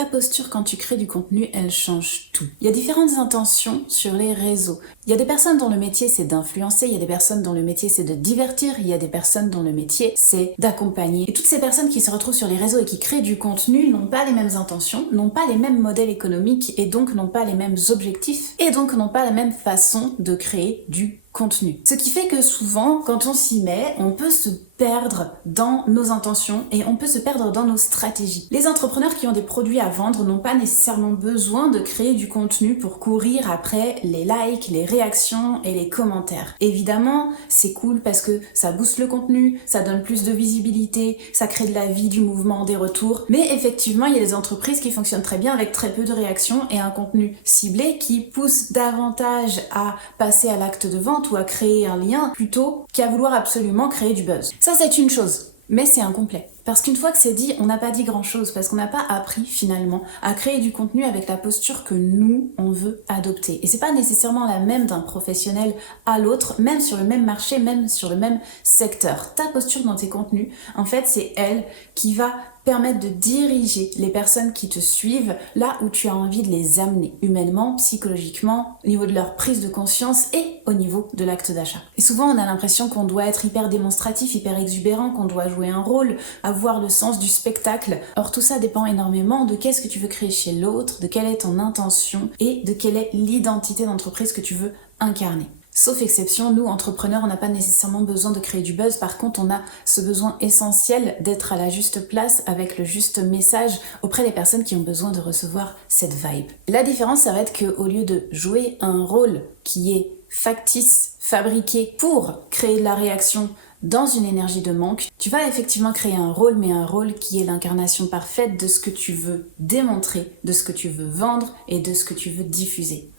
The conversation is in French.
Ta posture quand tu crées du contenu, elle change tout. Il y a différentes intentions sur les réseaux. Il y a des personnes dont le métier c'est d'influencer, il y a des personnes dont le métier c'est de divertir, il y a des personnes dont le métier c'est d'accompagner. Et toutes ces personnes qui se retrouvent sur les réseaux et qui créent du contenu n'ont pas les mêmes intentions, n'ont pas les mêmes modèles économiques et donc n'ont pas les mêmes objectifs et donc n'ont pas la même façon de créer du contenu. Ce qui fait que souvent, quand on s'y met, on peut se perdre dans nos intentions et on peut se perdre dans nos stratégies. Les entrepreneurs qui ont des produits à vendre n'ont pas nécessairement besoin de créer du contenu pour courir après les likes, les réactions et les commentaires. Évidemment, c'est cool parce que ça booste le contenu, ça donne plus de visibilité, ça crée de la vie, du mouvement, des retours. Mais effectivement, il y a des entreprises qui fonctionnent très bien avec très peu de réactions et un contenu ciblé qui pousse davantage à passer à l'acte de vente ou à créer un lien plutôt qu'à vouloir absolument créer du buzz. Ça, c'est une chose, mais c'est incomplet. Parce qu'une fois que c'est dit, on n'a pas dit grand-chose, parce qu'on n'a pas appris finalement à créer du contenu avec la posture que nous, on veut adopter. Et c'est pas nécessairement la même d'un professionnel à l'autre, même sur le même marché, même sur le même secteur. Ta posture dans tes contenus, en fait, c'est elle qui va permettre de diriger les personnes qui te suivent là où tu as envie de les amener, humainement, psychologiquement, au niveau de leur prise de conscience et au niveau de l'acte d'achat. Et souvent, on a l'impression qu'on doit être hyper démonstratif, hyper exubérant, qu'on doit jouer un rôle, avoir le sens du spectacle. Or, tout ça dépend énormément de qu'est-ce que tu veux créer chez l'autre, de quelle est ton intention et de quelle est l'identité d'entreprise que tu veux incarner. Sauf exception, nous, entrepreneurs, on n'a pas nécessairement besoin de créer du buzz. Par contre, on a ce besoin essentiel d'être à la juste place avec le juste message auprès des personnes qui ont besoin de recevoir cette vibe. La différence, ça va être qu'au lieu de jouer un rôle qui est factice, fabriqué pour créer de la réaction dans une énergie de manque, tu vas effectivement créer un rôle, mais un rôle qui est l'incarnation parfaite de ce que tu veux démontrer, de ce que tu veux vendre et de ce que tu veux diffuser.